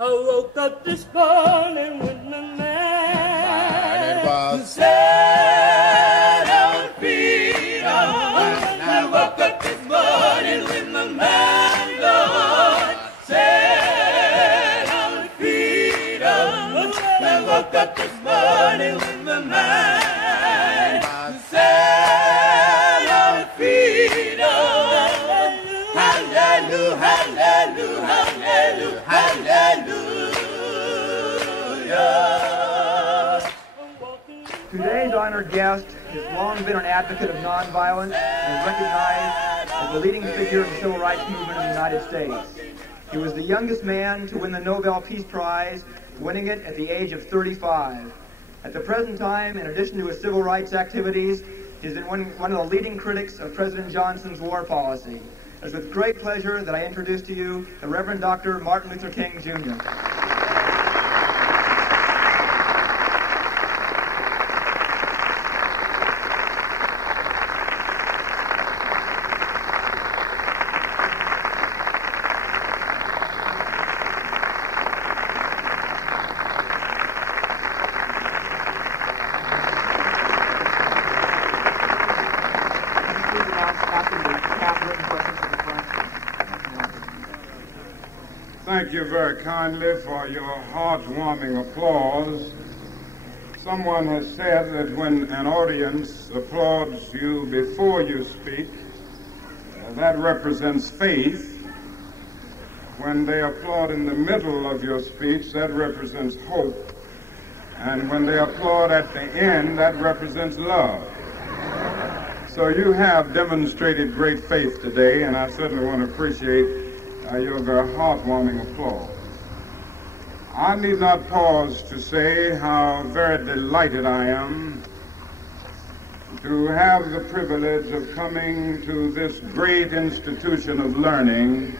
I woke up this morning with my mind was set on freedom. I woke up this morning with my mind, Lord, set on freedom. I woke up this morning with my mind set on freedom. Hallelujah, hallelujah, hallelujah, hallelujah. Today's honored guest has long been an advocate of nonviolence and is recognized as the leading figure of the civil rights movement in the United States. He was the youngest man to win the Nobel Peace Prize, winning it at the age of 35. At the present time, in addition to his civil rights activities, he's been one of the leading critics of President Johnson's war policy. It's with great pleasure that I introduce to you the Reverend Dr. Martin Luther King, Jr. Thank you very kindly for your heartwarming applause. Someone has said that when an audience applauds you before you speak, that represents faith. When they applaud in the middle of your speech, that represents hope. And when they applaud at the end, that represents love. So you have demonstrated great faith today, and I certainly want to appreciate your very heartwarming applause. I need not pause to say how very delighted I am to have the privilege of coming to this great institution of learning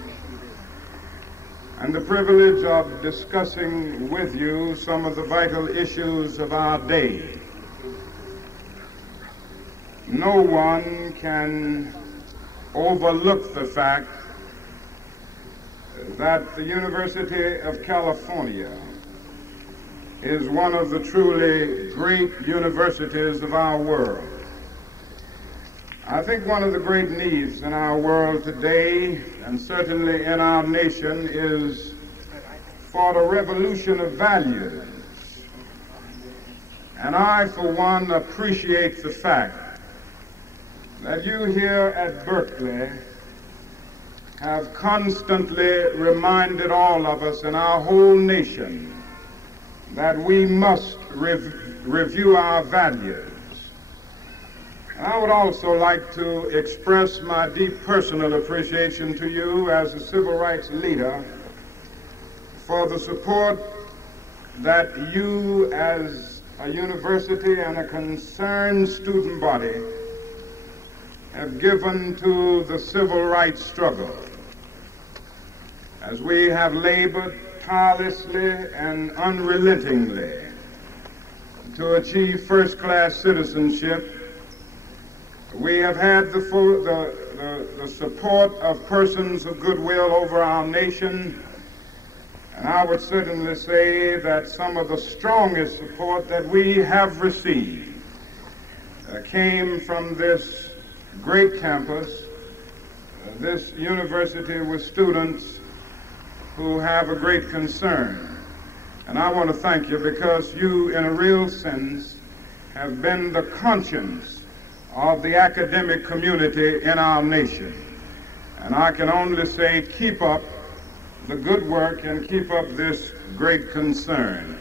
and the privilege of discussing with you some of the vital issues of our day. No one can overlook the fact that the University of California is one of the truly great universities of our world. I think one of the great needs in our world today, and certainly in our nation, is for the revolution of values. And I, for one, appreciate the fact that you here at Berkeley have constantly reminded all of us in our whole nation that we must review our values. And I would also like to express my deep personal appreciation to you as a civil rights leader for the support that you as a university and a concerned student body have given to the civil rights struggle, as we have labored tirelessly and unrelentingly to achieve first-class citizenship. We have had the support of persons of goodwill over our nation, and I would certainly say that some of the strongest support that we have received came from this great campus, this university with students who have a great concern. And I want to thank you because you, in a real sense, have been the conscience of the academic community in our nation. And I can only say, keep up the good work and keep up this great concern.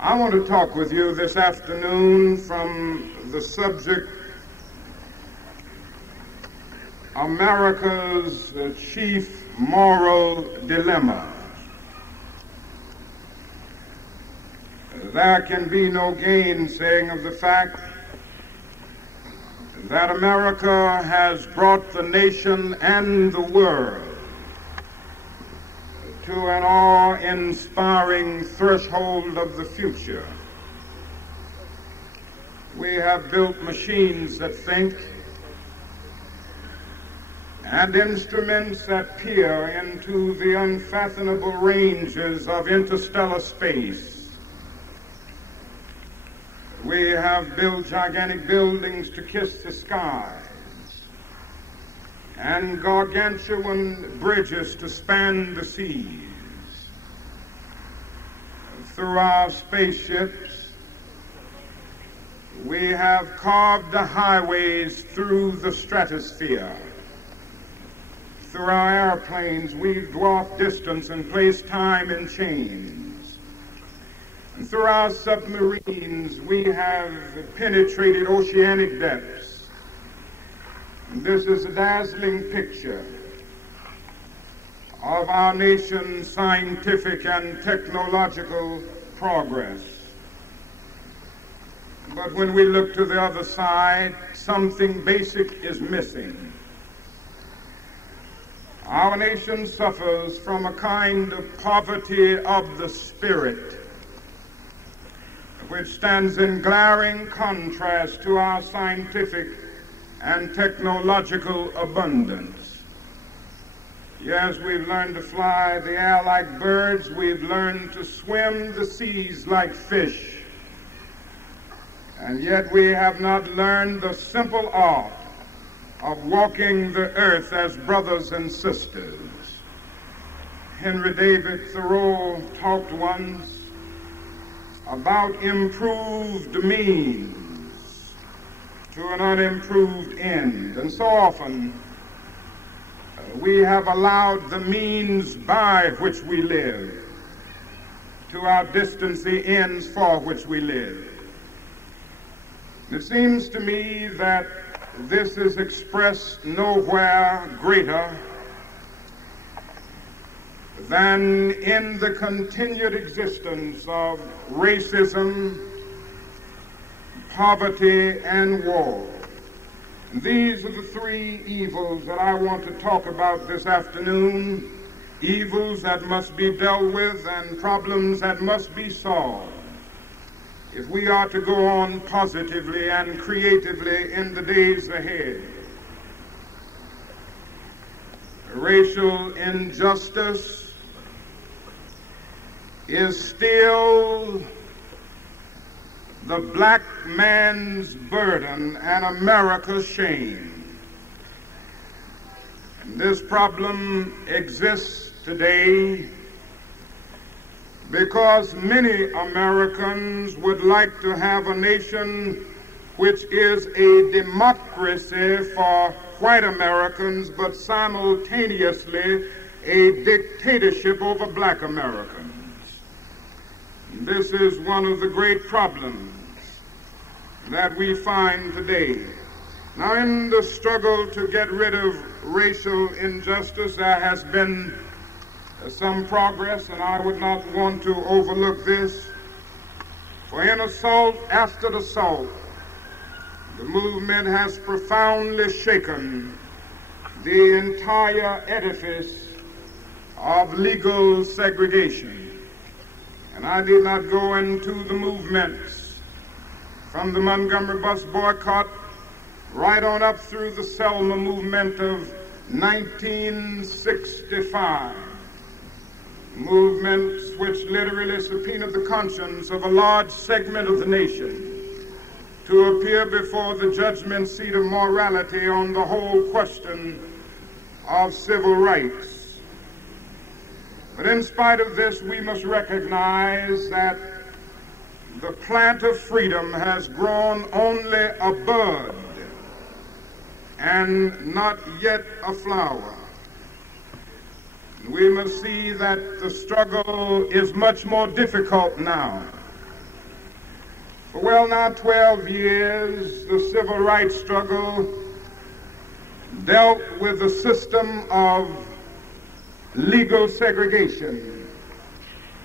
I want to talk with you this afternoon from the subject America's chief moral dilemma. There can be no gainsaying of the fact that America has brought the nation and the world to an awe-inspiring threshold of the future. We have built machines that think, and instruments that peer into the unfathomable ranges of interstellar space. We have built gigantic buildings to kiss the skies and gargantuan bridges to span the seas. Through our spaceships, we have carved the highways through the stratosphere. Through our airplanes, we've dwarfed distance and placed time in chains. And through our submarines, we have penetrated oceanic depths. And this is a dazzling picture of our nation's scientific and technological progress. But when we look to the other side, something basic is missing. Our nation suffers from a kind of poverty of the spirit, which stands in glaring contrast to our scientific and technological abundance. Yes, we've learned to fly the air like birds. We've learned to swim the seas like fish. And yet we have not learned the simple art of walking the earth as brothers and sisters. Henry David Thoreau talked once about improved means to an unimproved end. And so often we have allowed the means by which we live to outdistance the ends for which we live. It seems to me that this is expressed nowhere greater than in the continued existence of racism, poverty, and war. These are the three evils that I want to talk about this afternoon, evils that must be dealt with and problems that must be solved if we are to go on positively and creatively in the days ahead. Racial injustice is still the black man's burden and America's shame. This problem exists today because many Americans would like to have a nation which is a democracy for white Americans, but simultaneously a dictatorship over black Americans. This is one of the great problems that we find today. Now, in the struggle to get rid of racial injustice, there has been some progress, and I would not want to overlook this. For in assault after assault, the movement has profoundly shaken the entire edifice of legal segregation. And I did not go into the movements from the Montgomery bus boycott right on up through the Selma movement of 1965. Movements which literally subpoenaed the conscience of a large segment of the nation to appear before the judgment seat of morality on the whole question of civil rights. But in spite of this, we must recognize that the plant of freedom has grown only a bud and not yet a flower. We must see that the struggle is much more difficult now. For well now 12 years, the civil rights struggle dealt with the system of legal segregation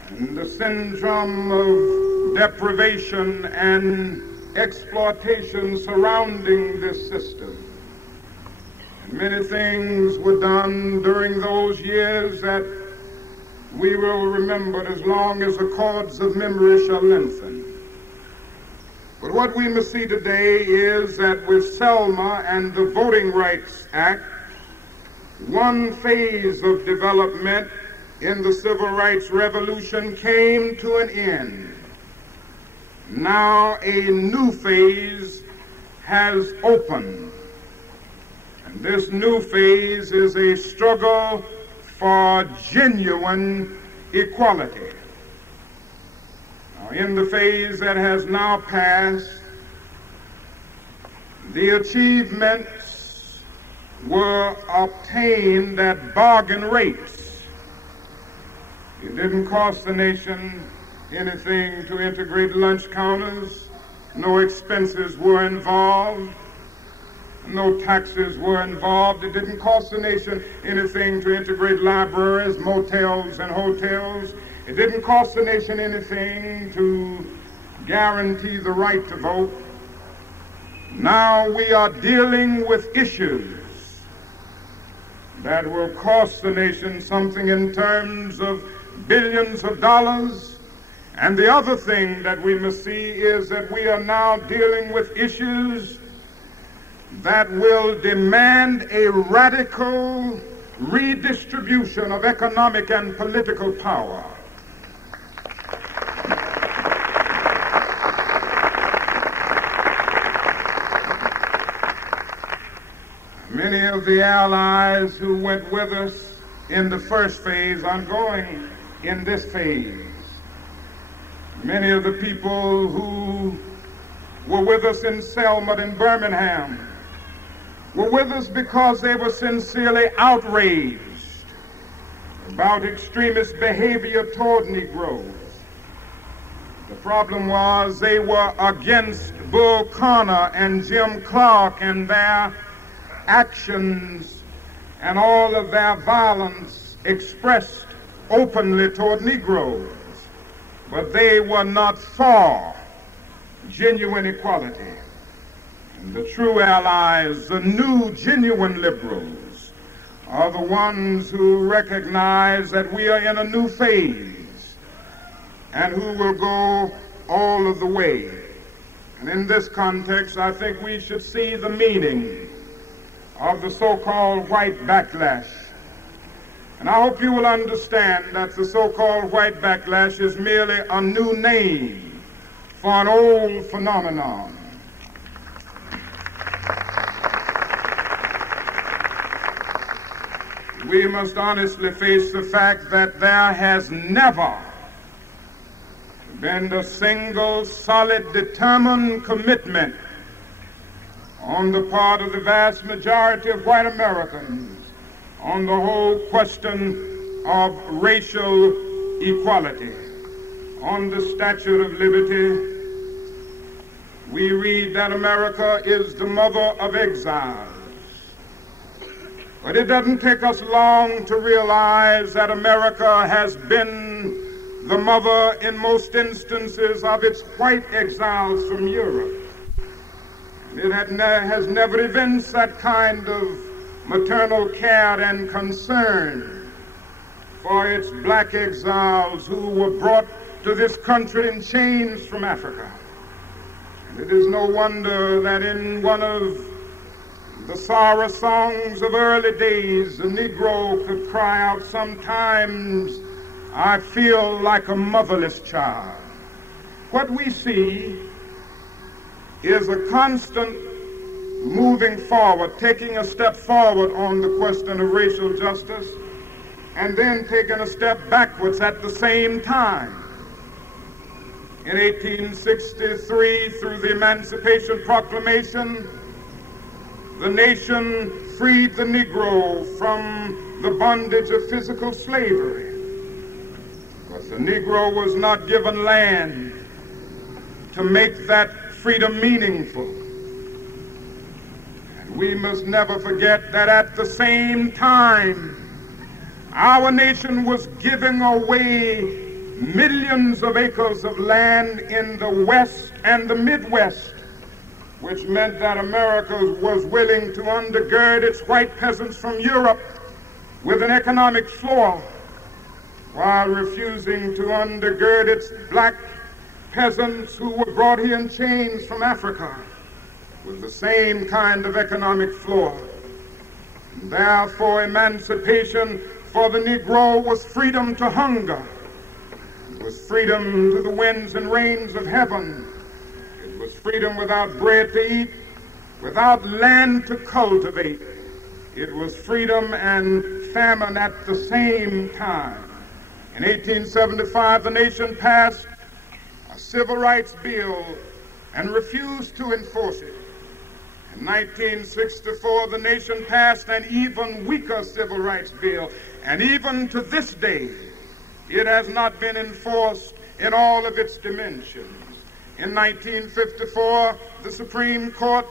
and the syndrome of deprivation and exploitation surrounding this system. Many things were done during those years that we will remember as long as the cords of memory shall lengthen. But what we must see today is that with Selma and the Voting Rights Act, one phase of development in the civil rights revolution came to an end. Now a new phase has opened. And this new phase is a struggle for genuine equality. Now, in the phase that has now passed, the achievements were obtained at bargain rates. It didn't cost the nation anything to integrate lunch counters. No expenses were involved. No taxes were involved. It didn't cost the nation anything to integrate libraries, motels, and hotels. It didn't cost the nation anything to guarantee the right to vote. Now we are dealing with issues that will cost the nation something in terms of billions of dollars. And the other thing that we must see is that we are now dealing with issues that will demand a radical redistribution of economic and political power. Many of the allies who went with us in the first phase are going in this phase. Many of the people who were with us in Selma and Birmingham were with us because they were sincerely outraged about extremist behavior toward Negroes. The problem was they were against Bull Connor and Jim Clark and their actions and all of their violence expressed openly toward Negroes. But they were not for genuine equality. And the true allies, the new genuine liberals, are the ones who recognize that we are in a new phase and who will go all of the way. And in this context, I think we should see the meaning of the so-called white backlash. And I hope you will understand that the so-called white backlash is merely a new name for an old phenomenon. We must honestly face the fact that there has never been a single, solid, determined commitment on the part of the vast majority of white Americans on the whole question of racial equality. On the Statute of Liberty, we read that America is the mother of exiles. But it doesn't take us long to realize that America has been the mother in most instances of its white exiles from Europe. It has never evinced that kind of maternal care and concern for its black exiles who were brought to this country in chains from Africa. And it is no wonder that in one of the sorrow songs of early days, the Negro could cry out, "Sometimes I feel like a motherless child." What we see is a constant moving forward, taking a step forward on the question of racial justice, and then taking a step backwards at the same time. In 1863, through the Emancipation Proclamation, the nation freed the Negro from the bondage of physical slavery. But the Negro was not given land to make that freedom meaningful. And we must never forget that at the same time, our nation was giving away millions of acres of land in the West and the Midwest, which meant that America was willing to undergird its white peasants from Europe with an economic floor, while refusing to undergird its black peasants who were brought here in chains from Africa with the same kind of economic floor. Therefore, emancipation for the Negro was freedom to hunger. It was freedom to the winds and rains of heaven. It was freedom without bread to eat, without land to cultivate. It was freedom and famine at the same time. In 1875, the nation passed a civil rights bill and refused to enforce it. In 1964, the nation passed an even weaker civil rights bill, and even to this day, it has not been enforced in all of its dimensions. In 1954, the Supreme Court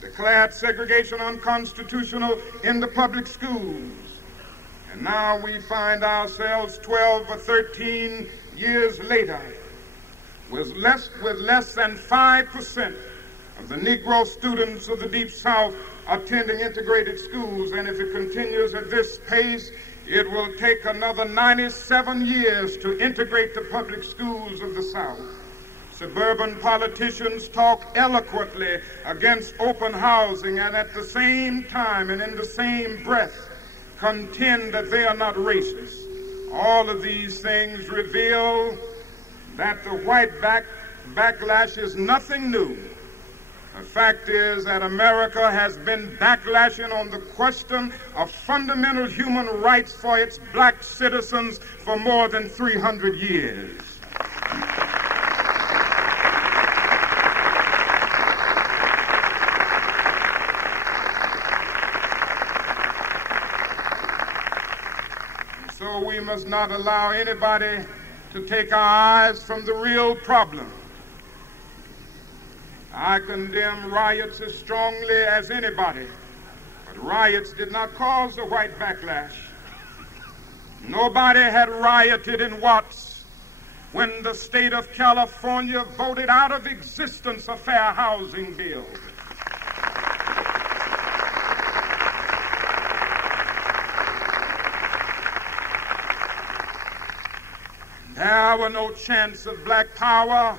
declared segregation unconstitutional in the public schools. And now we find ourselves 12 or 13 years later with less than 5% of the Negro students of the Deep South attending integrated schools. And if it continues at this pace, it will take another 97 years to integrate the public schools of the South. Suburban politicians talk eloquently against open housing, and at the same time and in the same breath contend that they are not racist. All of these things reveal that the white backlash is nothing new. The fact is that America has been backlashing on the question of fundamental human rights for its black citizens for more than 300 years. So we must not allow anybody to take our eyes from the real problem. I condemn riots as strongly as anybody, but riots did not cause the white backlash. Nobody had rioted in Watts when the state of California voted out of existence a fair housing bill. There were no chance of black power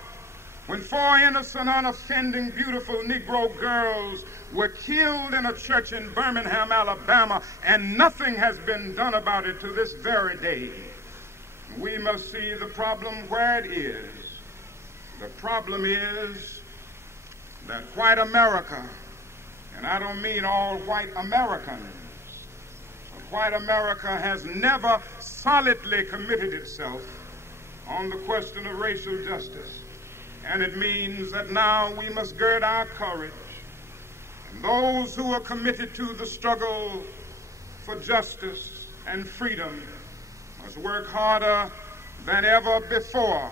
when 4 innocent, unoffending, beautiful Negro girls were killed in a church in Birmingham, Alabama, and nothing has been done about it to this very day. We must see the problem where it is. The problem is that white America, and I don't mean all white Americans, but white America has never solidly committed itself on the question of racial justice. And it means that now we must gird our courage. And those who are committed to the struggle for justice and freedom must work harder than ever before.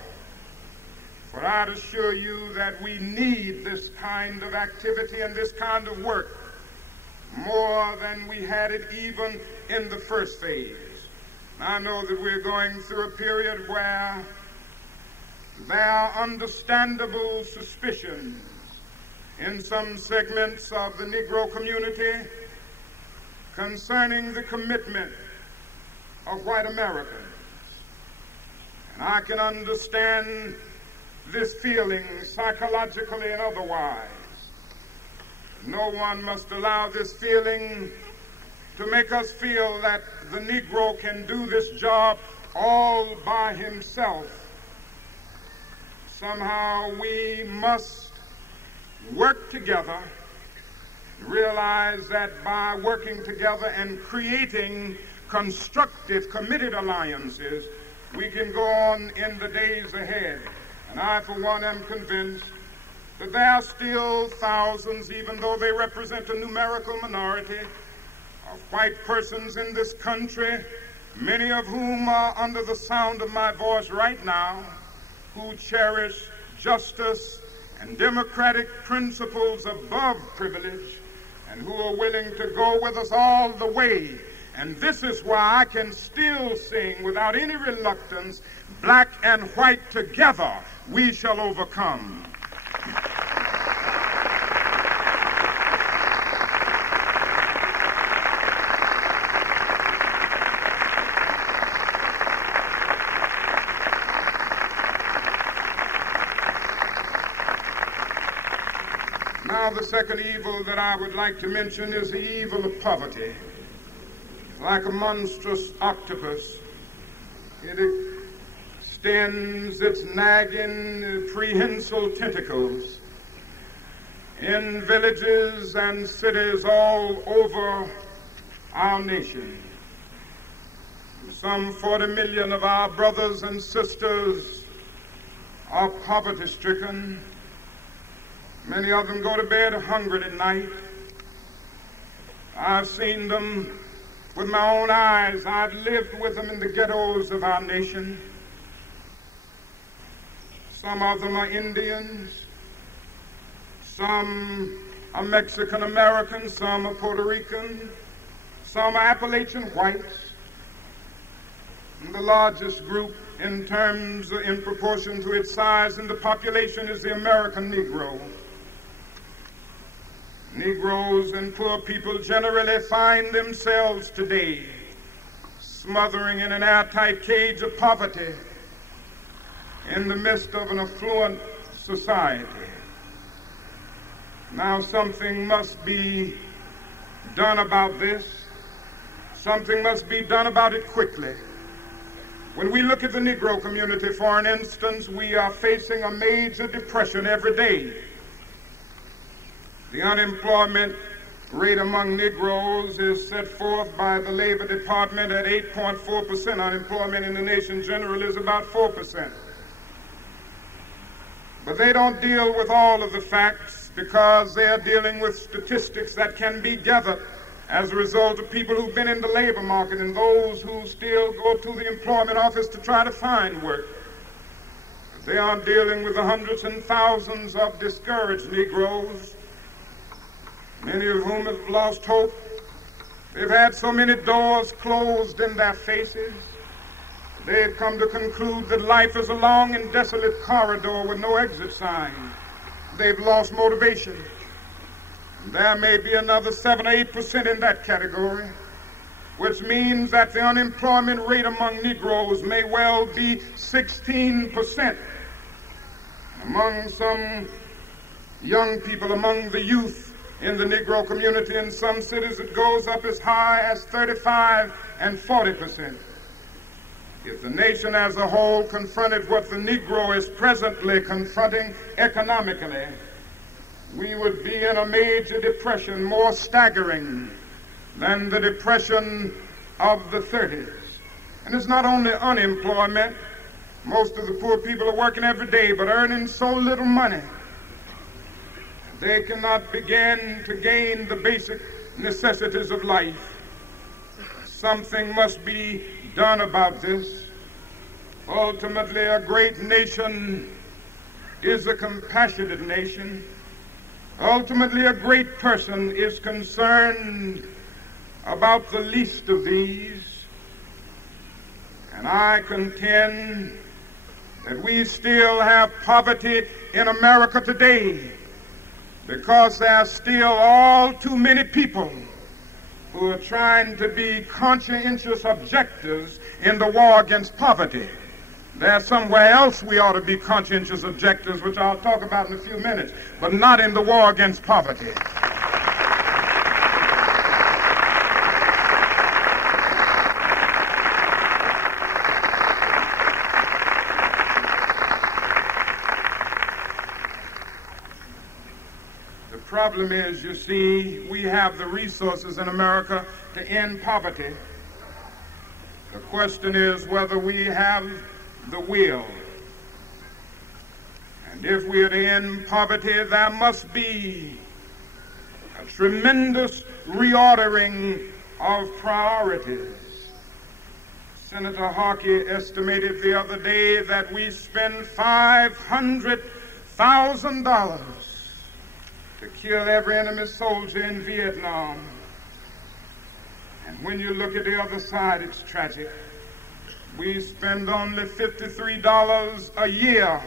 For I'd assure you that we need this kind of activity and this kind of work more than we had it even in the first phase. I know that we're going through a period where there are understandable suspicions in some segments of the Negro community concerning the commitment of white Americans. And I can understand this feeling psychologically and otherwise. No one must allow this feeling to make us feel that the Negro can do this job all by himself. Somehow we must work together, realize that by working together and creating constructive, committed alliances, we can go on in the days ahead. And I, for one, am convinced that there are still thousands, even though they represent a numerical minority, of white persons in this country, many of whom are under the sound of my voice right now, who cherish justice and democratic principles above privilege, and who are willing to go with us all the way. And this is why I can still sing without any reluctance, black and white together we shall overcome. Now, the second evil that I would like to mention is the evil of poverty. like a monstrous octopus. It extends its nagging, prehensile tentacles in villages and cities all over our nation. Some 40 million of our brothers and sisters are poverty-stricken. Many of them go to bed hungry at night. I've seen them with my own eyes. I've lived with them in the ghettos of our nation. Some of them are Indians. Some are Mexican Americans. Some are Puerto Rican. Some are Appalachian whites. And the largest group in proportion to its size in the population is the American Negro. Negroes and poor people generally find themselves today smothering in an airtight cage of poverty in the midst of an affluent society. Now something must be done about this. Something must be done about it quickly. When we look at the Negro community, for an instance, we are facing a major depression every day. The unemployment rate among Negroes is set forth by the Labor Department at 8.4%. Unemployment in the nation generally is about 4%. But they don't deal with all of the facts because they are dealing with statistics that can be gathered as a result of people who've been in the labor market and those who still go to the employment office to try to find work. They aren't dealing with the hundreds and thousands of discouraged Negroes, many of whom have lost hope. They've had so many doors closed in their faces. They've come to conclude that life is a long and desolate corridor with no exit sign. They've lost motivation. There may be another 7 or 8% in that category, which means that the unemployment rate among Negroes may well be 16%. Among some young people, among the youth in the Negro community in some cities, it goes up as high as 35 and 40%. If the nation as a whole confronted what the Negro is presently confronting economically, we would be in a major depression more staggering than the depression of the 30s. And it's not only unemployment. Most of the poor people are working every day but earning so little money they cannot begin to gain the basic necessities of life. Something must be done about this. Ultimately, a great nation is a compassionate nation. Ultimately, a great person is concerned about the least of these. And I contend that we still have poverty in America today because there are still all too many people who are trying to be conscientious objectors in the war against poverty. There's somewhere else we ought to be conscientious objectors, which I'll talk about in a few minutes, but not in the war against poverty. The problem is, you see, we have the resources in America to end poverty. The question is whether we have the will. And if we are to end poverty, there must be a tremendous reordering of priorities. Senator Harkey estimated the other day that we spend $500,000 to kill every enemy soldier in Vietnam. And when you look at the other side, it's tragic. We spend only $53 a year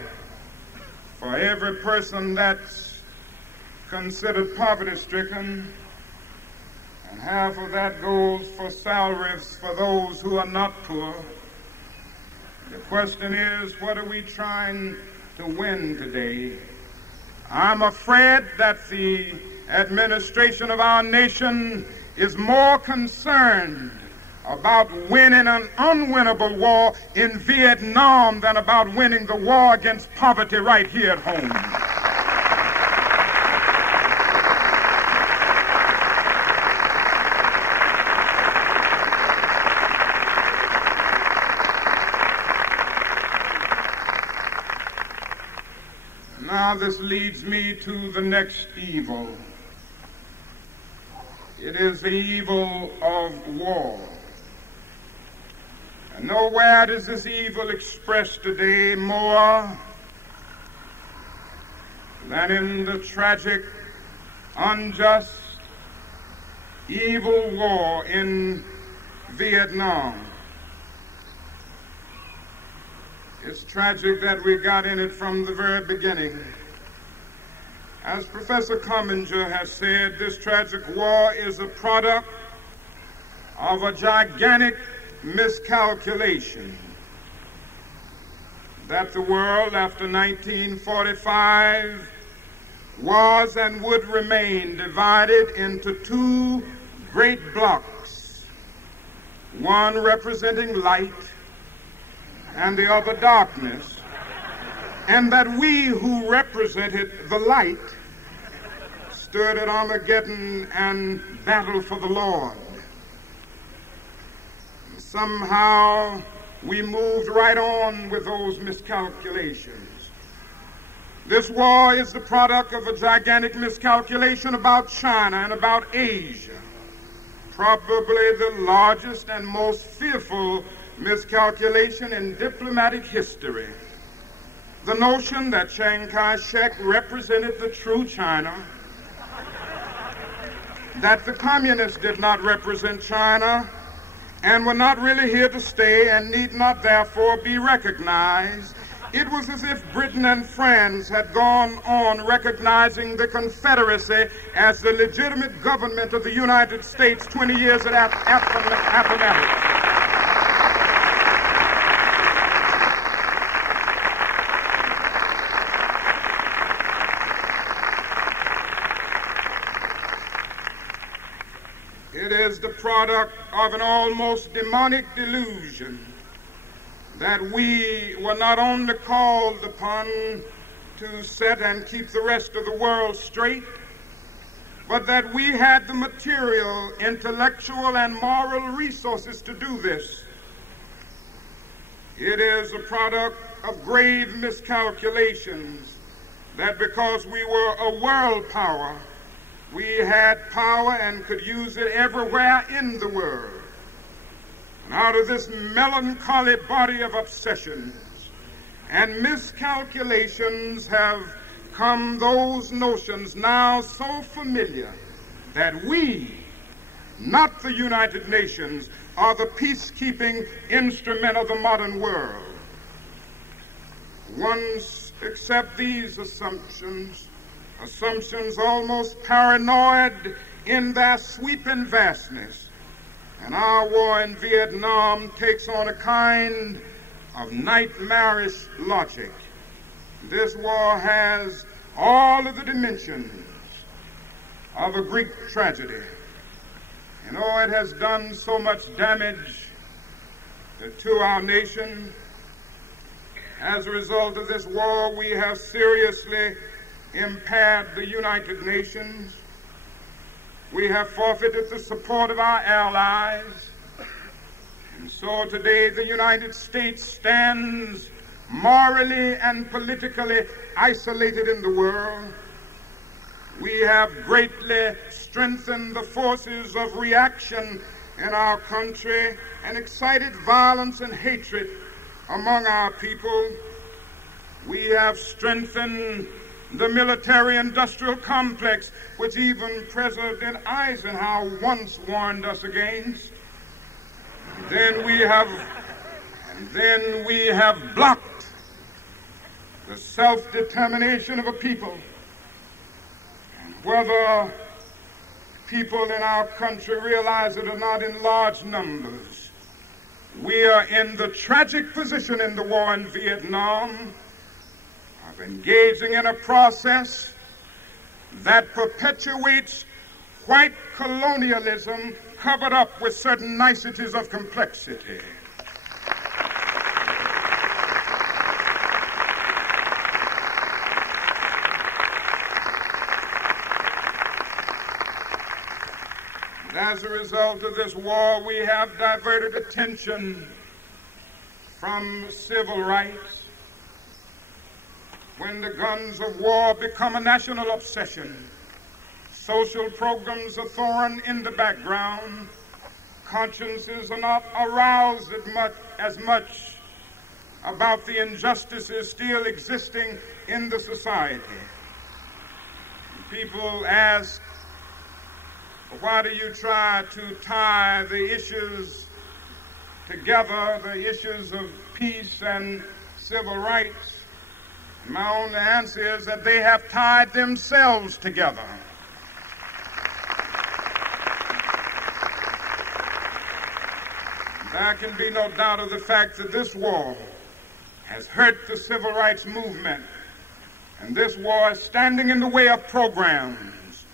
for every person that's considered poverty-stricken, and half of that goes for salaries for those who are not poor. The question is, what are we trying to win today? I'm afraid that the administration of our nation is more concerned about winning an unwinnable war in Vietnam than about winning the war against poverty right here at home. Now this leads me to the next evil. It is the evil of war. And nowhere is this evil expressed today more than in the tragic, unjust, evil war in Vietnam. It's tragic that we got in it from the very beginning. As Professor Comminger has said, this tragic war is a product of a gigantic miscalculation that the world after 1945 was and would remain divided into two great blocks, one representing light and the other darkness, and that we who represented the light stood at Armageddon and battled for the Lord. Somehow we moved right on with those miscalculations. This war is the product of a gigantic miscalculation about China and about Asia, probably the largest and most fearful miscalculation in diplomatic history. The notion that Chiang Kai-shek represented the true China, that the communists did not represent China and were not really here to stay and need not therefore be recognized. It was as if Britain and France had gone on recognizing the Confederacy as the legitimate government of the United States 20 years after Appomattox. It is the product of an almost demonic delusion that we were not only called upon to set and keep the rest of the world straight, but that we had the material, intellectual, and moral resources to do this. It is a product of grave miscalculations that because we were a world power, we had power and could use it everywhere in the world. And out of this melancholy body of obsessions and miscalculations have come those notions now so familiar that we, not the United Nations, are the peacekeeping instrument of the modern world. Once accept these assumptions almost paranoid in their sweeping vastness, and our war in Vietnam takes on a kind of nightmarish logic. This war has all of the dimensions of a Greek tragedy. And it has done so much damage to our nation. As a result of this war, we have seriously impaired the United Nations. We have forfeited the support of our allies. And so today the United States stands morally and politically isolated in the world. We have greatly strengthened the forces of reaction in our country and excited violence and hatred among our people. We have strengthened the military-industrial complex, which even President Eisenhower once warned us against. Then we have blocked the self-determination of a people. And whether people in our country realize it or not in large numbers, we are in the tragic position in the war in Vietnam of engaging in a process that perpetuates white colonialism covered up with certain niceties of complexity. As a result of this war, we have diverted attention from civil rights. When the guns of war become a national obsession, social programs are thrown in the background, consciences are not aroused as much about the injustices still existing in the society. People ask, why do you try to tie the issues together, the issues of peace and civil rights? My only answer is that they have tied themselves together. There can be no doubt of the fact that this war has hurt the civil rights movement, and this war is standing in the way of programs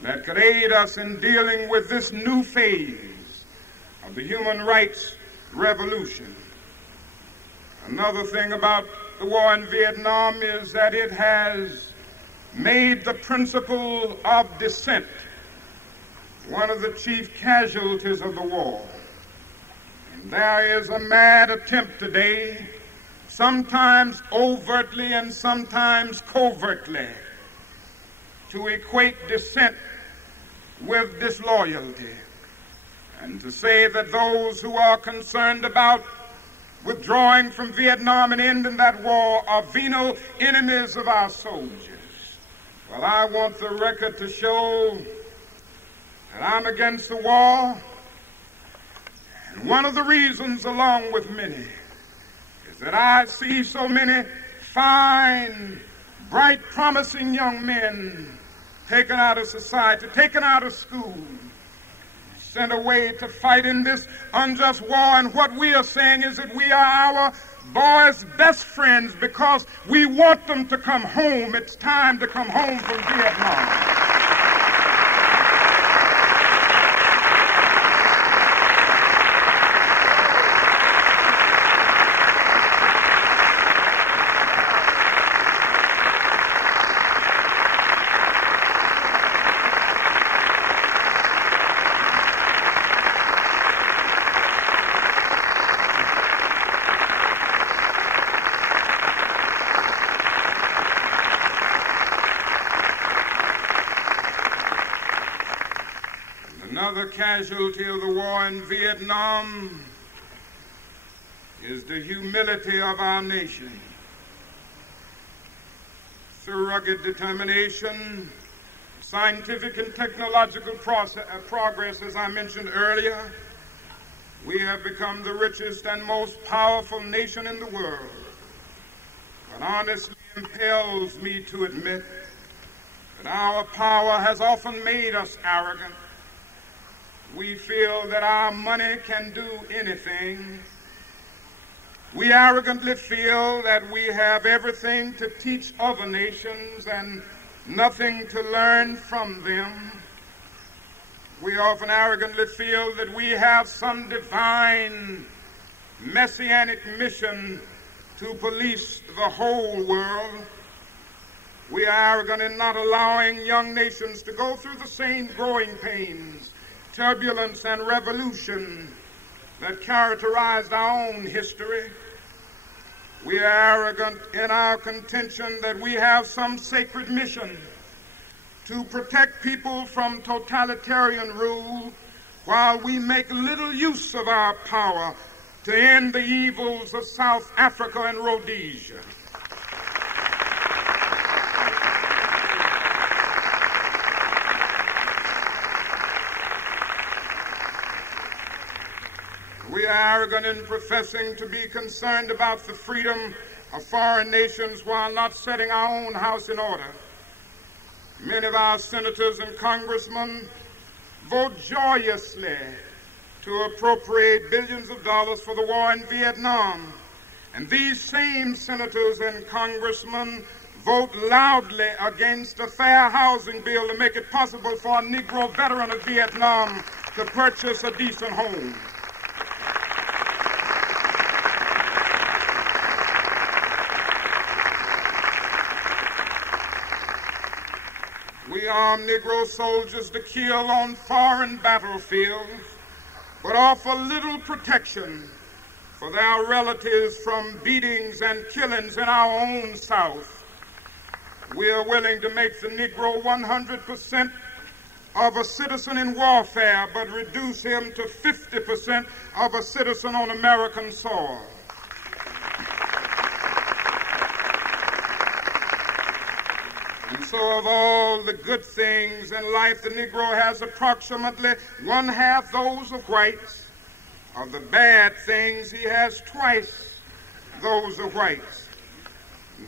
that could aid us in dealing with this new phase of the human rights revolution. Another thing about the war in Vietnam is that it has made the principle of dissent one of the chief casualties of the war. And there is a mad attempt today, sometimes overtly and sometimes covertly, to equate dissent with disloyalty, and to say that those who are concerned about withdrawing from Vietnam and ending that war are venal enemies of our soldiers. Well, I want the record to show that I'm against the war, and one of the reasons, along with many, is that I see so many fine, bright, promising young men taken out of society, taken out of school, sent away to fight in this unjust war. And what we are saying is that we are our boys' best friends because we want them to come home. It's time to come home from Vietnam. Another casualty of the war in Vietnam is the humility of our nation. Through rugged determination, scientific and technological progress, as I mentioned earlier, we have become the richest and most powerful nation in the world. But honestly impels me to admit that our power has often made us arrogant. We feel that our money can do anything. We arrogantly feel that we have everything to teach other nations and nothing to learn from them. We often arrogantly feel that we have some divine messianic mission to police the whole world. We are arrogant in not allowing young nations to go through the same growing pains, turbulence, and revolution that characterized our own history. We are arrogant in our contention that we have some sacred mission to protect people from totalitarian rule while we make little use of our power to end the evils of South Africa and Rhodesia. We are arrogant in professing to be concerned about the freedom of foreign nations while not setting our own house in order. Many of our senators and congressmen vote joyously to appropriate billions of dollars for the war in Vietnam. And these same senators and congressmen vote loudly against a fair housing bill to make it possible for a Negro veteran of Vietnam to purchase a decent home. We arm Negro soldiers to kill on foreign battlefields, but offer little protection for their relatives from beatings and killings in our own South. We are willing to make the Negro 100% of a citizen in warfare, but reduce him to 50% of a citizen on American soil. And so of all the good things in life, the Negro has approximately one half those of whites. Of the bad things, he has twice those of whites.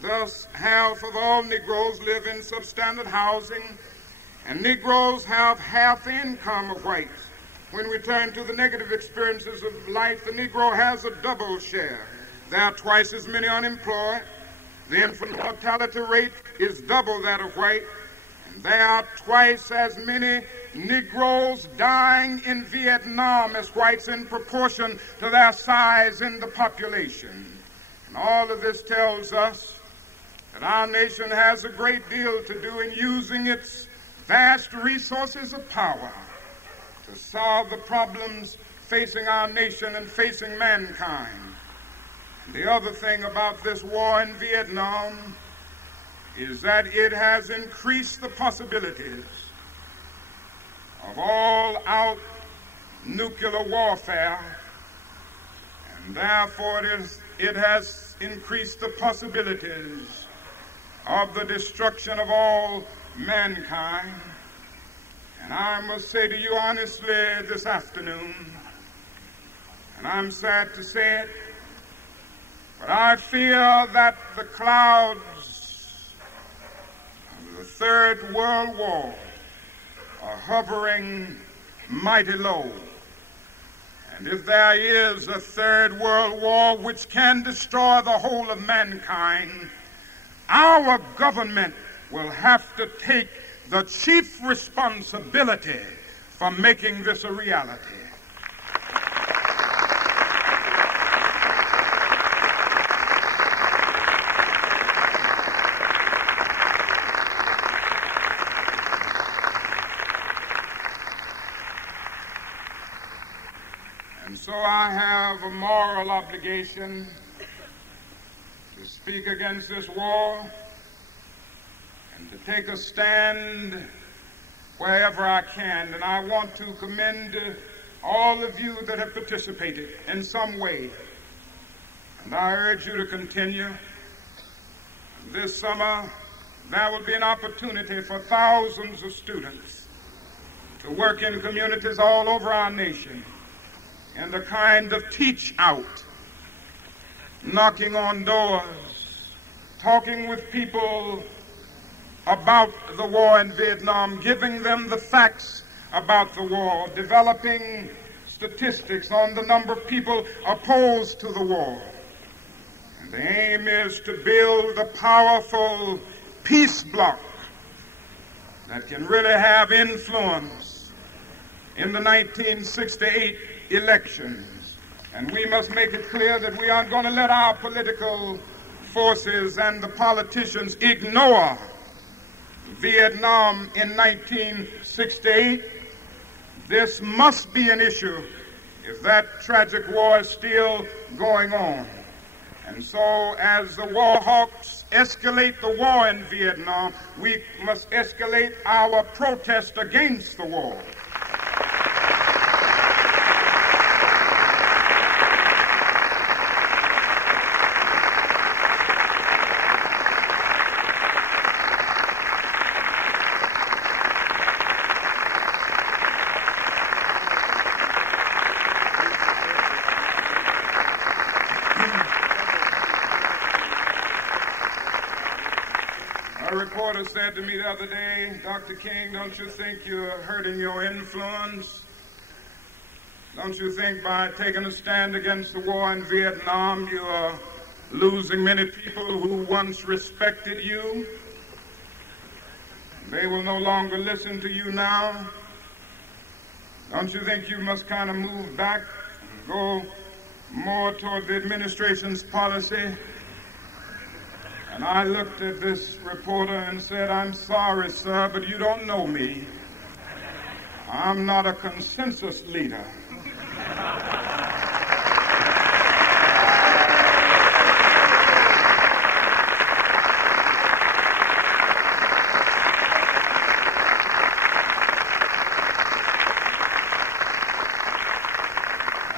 Thus, half of all Negroes live in substandard housing, and Negroes have half the income of whites. When we turn to the negative experiences of life, the Negro has a double share. There are twice as many unemployed. The infant mortality rate is double that of white, and there are twice as many Negroes dying in Vietnam as whites in proportion to their size in the population. And all of this tells us that our nation has a great deal to do in using its vast resources of power to solve the problems facing our nation and facing mankind. The other thing about this war in Vietnam is that it has increased the possibilities of all-out nuclear warfare, and therefore it has increased the possibilities of the destruction of all mankind. And I must say to you honestly this afternoon, and I'm sad to say it, but I fear that the clouds of the Third World War are hovering mighty low. And if there is a Third World War which can destroy the whole of mankind, our government will have to take the chief responsibility for making this a reality. So I have a moral obligation to speak against this war and to take a stand wherever I can. And I want to commend all of you that have participated in some way. And I urge you to continue. This summer, there will be an opportunity for thousands of students to work in communities all over our nation in the kind of teach out, knocking on doors, talking with people about the war in Vietnam, giving them the facts about the war, developing statistics on the number of people opposed to the war. And the aim is to build a powerful peace bloc that can really have influence in the 1968 elections. And we must make it clear that we aren't going to let our political forces and the politicians ignore Vietnam in 1968. This must be an issue if that tragic war is still going on. And so as the war hawks escalate the war in Vietnam, we must escalate our protest against the war. Said to me the other day, Dr. King, don't you think you're hurting your influence? Don't you think by taking a stand against the war in Vietnam, you are losing many people who once respected you? They will no longer listen to you now. Don't you think you must kind of move back, go more toward the administration's policy? And I looked at this reporter and said, I'm sorry, sir, but you don't know me. I'm not a consensus leader.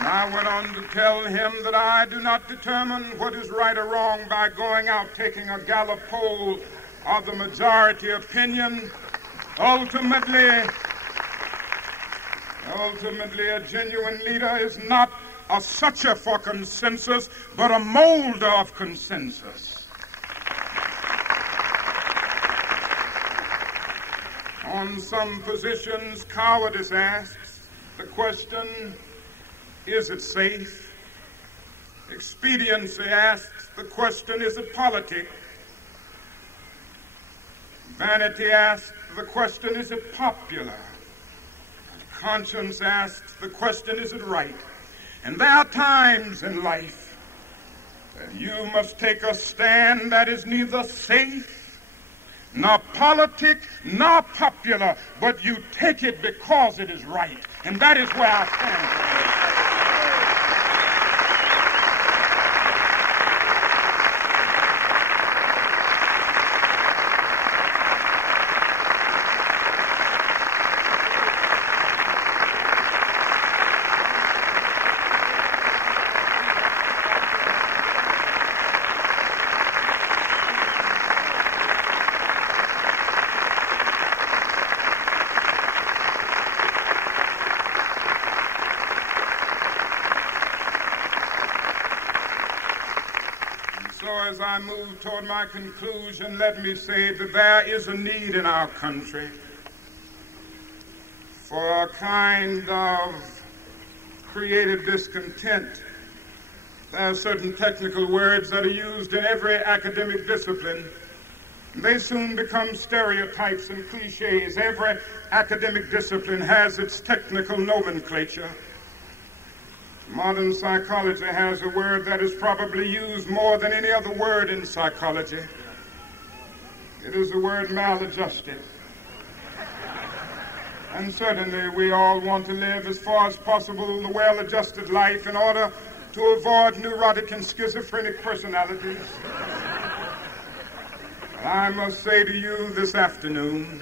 I went on to tell him that I do not determine what is right or wrong by going out taking a Gallup poll of the majority opinion. Ultimately, a genuine leader is not a searcher for consensus, but a molder of consensus. On some positions, cowardice asks the question, is it safe? Expediency asks the question, is it politic? Vanity asks the question, is it popular? Conscience asks the question, is it right? And there are times in life that you must take a stand that is neither safe, nor politic, nor popular, but you take it because it is right. And that is where I stand today. As I move toward my conclusion, let me say that there is a need in our country for a kind of creative discontent. There are certain technical words that are used in every academic discipline. They soon become stereotypes and cliches. Every academic discipline has its technical nomenclature. Modern psychology has a word that is probably used more than any other word in psychology. It is the word maladjusted. And certainly we all want to live as far as possible the well-adjusted life in order to avoid neurotic and schizophrenic personalities. But I must say to you this afternoon,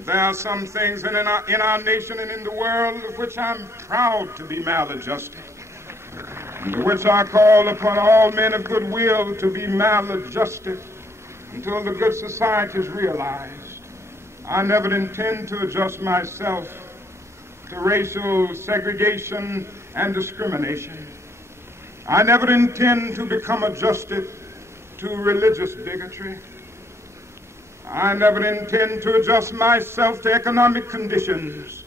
there are some things in our nation and in the world of which I'm proud to be maladjusted, and to which I call upon all men of goodwill to be maladjusted until the good society is realized. I never intend to adjust myself to racial segregation and discrimination. I never intend to become adjusted to religious bigotry. I never intend to adjust myself to economic conditions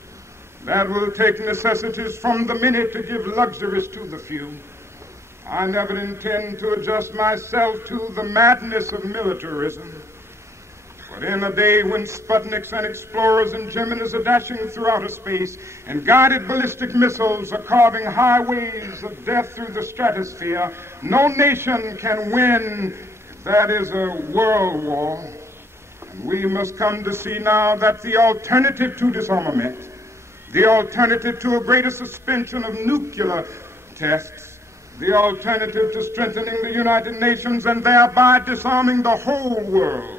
that will take necessities from the many to give luxuries to the few. I never intend to adjust myself to the madness of militarism. But in a day when Sputniks and explorers and Geminis are dashing through outer space and guided ballistic missiles are carving highways of death through the stratosphere, no nation can win if that is a world war. And we must come to see now that the alternative to disarmament, the alternative to a greater suspension of nuclear tests, the alternative to strengthening the United Nations and thereby disarming the whole world,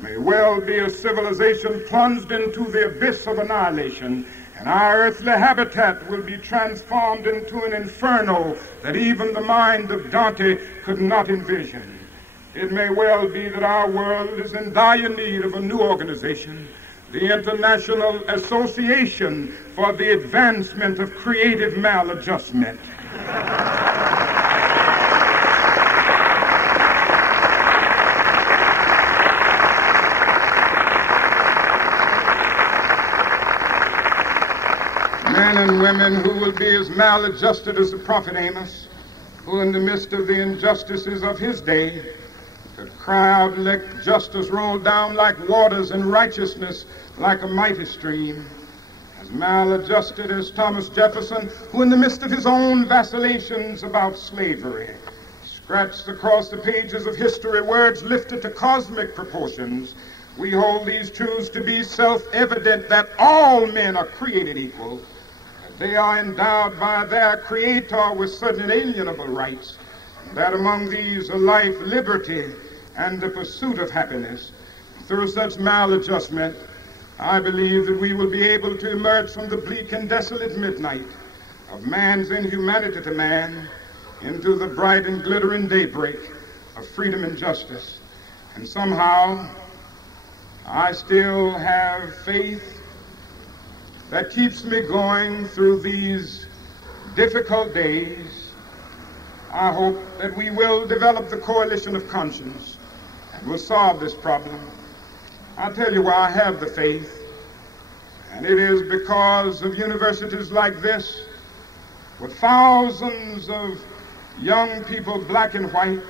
may well be a civilization plunged into the abyss of annihilation, and our earthly habitat will be transformed into an inferno that even the mind of Dante could not envision. It may well be that our world is in dire need of a new organization, the International Association for the Advancement of Creative Maladjustment. Men and women who will be as maladjusted as the prophet Amos, who in the midst of the injustices of his day could cry out, let justice roll down like waters and righteousness like a mighty stream. As maladjusted as Thomas Jefferson, who in the midst of his own vacillations about slavery, scratched across the pages of history words lifted to cosmic proportions. We hold these truths to be self-evident, that all men are created equal, that they are endowed by their Creator with certain inalienable rights, and that among these are life, liberty, and the pursuit of happiness. Through such maladjustment, I believe that we will be able to emerge from the bleak and desolate midnight of man's inhumanity to man into the bright and glittering daybreak of freedom and justice. And somehow, I still have faith that keeps me going through these difficult days. I hope that we will develop the coalition of conscience and will solve this problem. I'll tell you why I have the faith, and it is because of universities like this, with thousands of young people, black and white,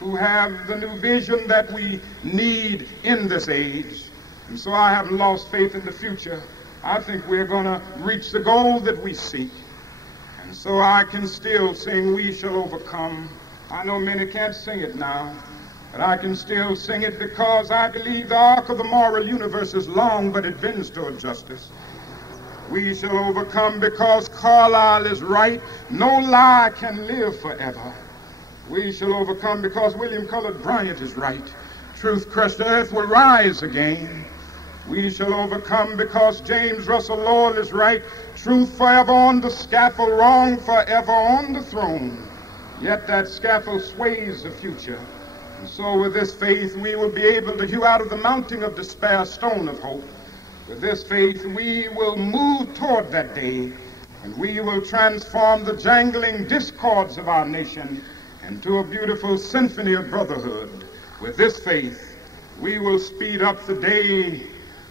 who have the new vision that we need in this age. And so I haven't lost faith in the future. I think we're going to reach the goal that we seek. And so I can still sing, "We Shall Overcome." I know many can't sing it now, but I can still sing it because I believe the arc of the moral universe is long, but it bends toward justice. We shall overcome because Carlyle is right. No lie can live forever. We shall overcome because William Cullen Bryant is right. Truth-crushed earth will rise again. We shall overcome because James Russell Lowell is right. Truth forever on the scaffold, wrong forever on the throne. Yet that scaffold sways the future. And so with this faith, we will be able to hew out of the mountain of despair a stone of hope. With this faith, we will move toward that day, and we will transform the jangling discords of our nation into a beautiful symphony of brotherhood. With this faith, we will speed up the day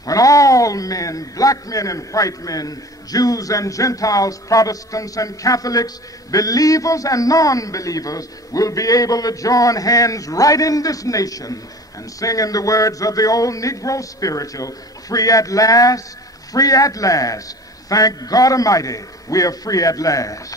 when all men, black men and white men, Jews and Gentiles, Protestants and Catholics, believers and non-believers, will be able to join hands right in this nation and sing in the words of the old Negro spiritual, "Free at last, free at last. Thank God Almighty, we are free at last."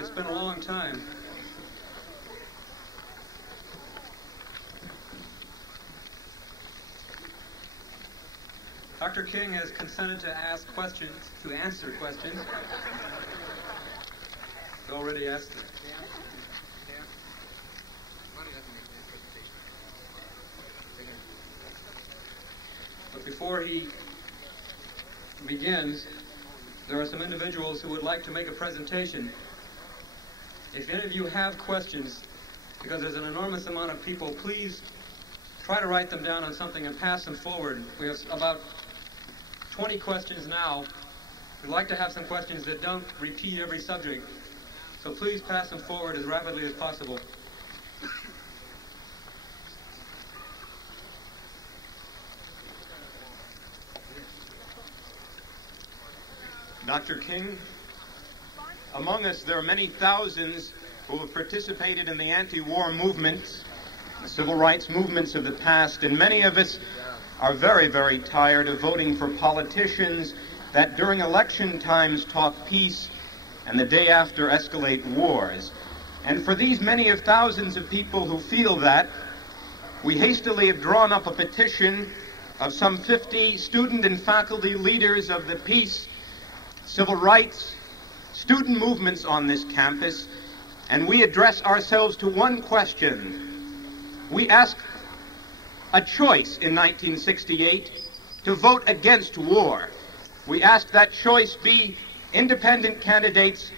It's been a long time. Dr. King has consented to answer questions. He already asked them. But before he begins, there are some individuals who would like to make a presentation. If any of you have questions, because there's an enormous amount of people, please try to write them down on something and pass them forward. We have about 20 questions now. We'd like to have some questions that don't repeat every subject, so please pass them forward as rapidly as possible. Dr. King, among us there are many thousands who have participated in the anti-war movements, the civil rights movements of the past, and many of us are very, very tired of voting for politicians that during election times talk peace and the day after escalate wars. And for these many of thousands of people who feel that, we hastily have drawn up a petition of some 50 student and faculty leaders of the peace, civil rights, student movements on this campus, and we address ourselves to one question. We ask a choice in 1968 to vote against war. We ask that choice be independent candidates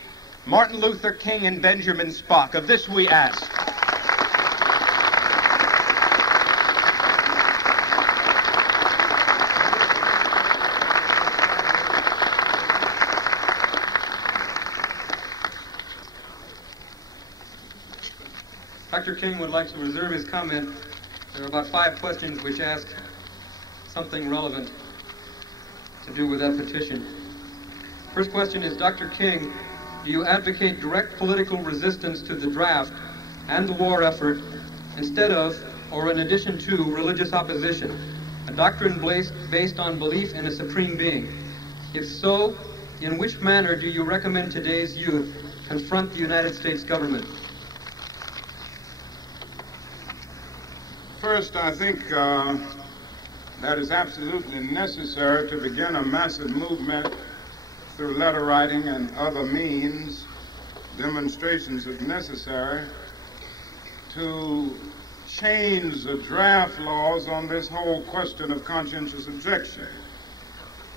Martin Luther King and Benjamin Spock. Of this we ask. Dr. King would like to reserve his comment. There are about 5 questions which ask something relevant to do with that petition. First question is, Dr. King, do you advocate direct political resistance to the draft and the war effort instead of, or in addition to, religious opposition, a doctrine based on belief in a supreme being? If so, in which manner do you recommend today's youth confront the United States government? First, I think that is absolutely necessary to begin a massive movement through letter writing and other means, demonstrations if necessary, to change the draft laws on this whole question of conscientious objection.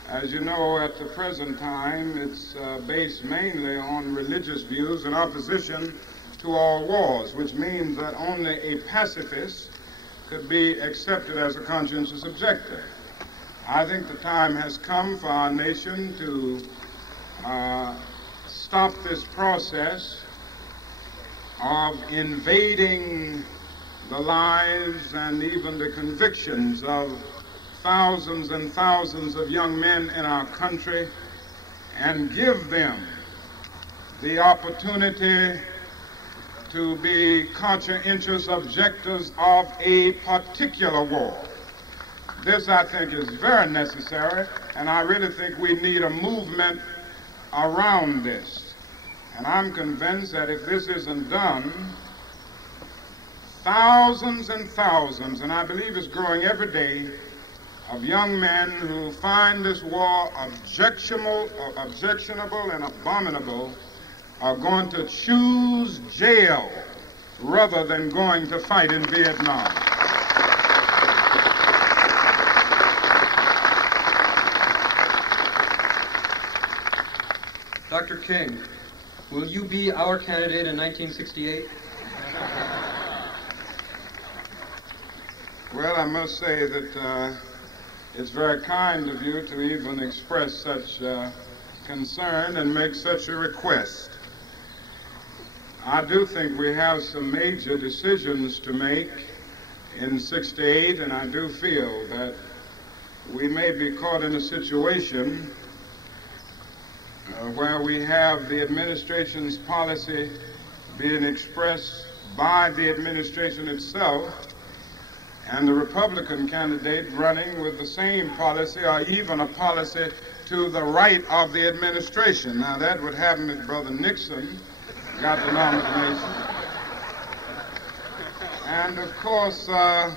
As you know, at the present time, it's based mainly on religious views in opposition to all wars, which means that only a pacifist could be accepted as a conscientious objector. I think the time has come for our nation to stop this process of invading the lives and even the convictions of thousands and thousands of young men in our country and give them the opportunity to be conscientious objectors of a particular war. This, I think, is very necessary, and I really think we need a movement around this. And I'm convinced that if this isn't done, thousands and thousands, and I believe it's growing every day, of young men who find this war objectionable and abominable are going to choose jail rather than going to fight in Vietnam. Dr. King, will you be our candidate in 1968? Well, I must say that it's very kind of you to even express such concern and make such a request. I do think we have some major decisions to make in 68, and I do feel that we may be caught in a situation where we have the administration's policy being expressed by the administration itself and the Republican candidate running with the same policy or even a policy to the right of the administration. Now, that would happen if Brother Nixon got the nomination. And, of course, I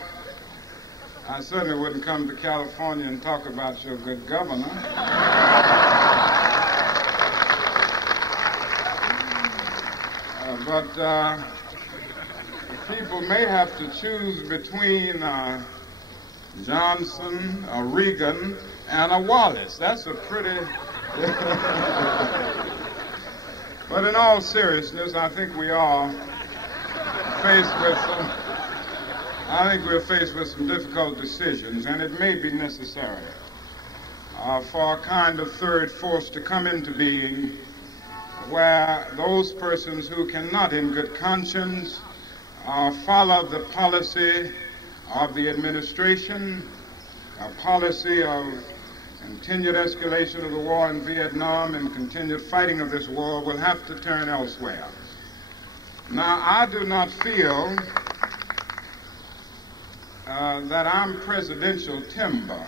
certainly wouldn't come to California and talk about your good governor. But people may have to choose between Johnson, a Reagan, and a Wallace. That's a pretty... But in all seriousness, I think we are faced with some difficult decisions, and it may be necessary for a kind of third force to come into being where those persons who cannot in good conscience follow the policy of the administration, a policy of continued escalation of the war in Vietnam and continued fighting of this war, will have to turn elsewhere. Now, I do not feel that I'm presidential timber.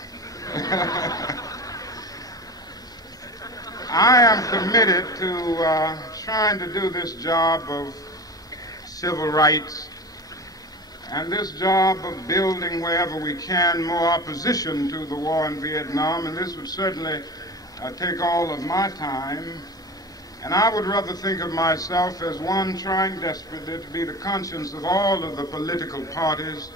I am committed to trying to do this job of civil rights and this job of building wherever we can more opposition to the war in Vietnam, and this would certainly take all of my time. And I would rather think of myself as one trying desperately to be the conscience of all of the political parties,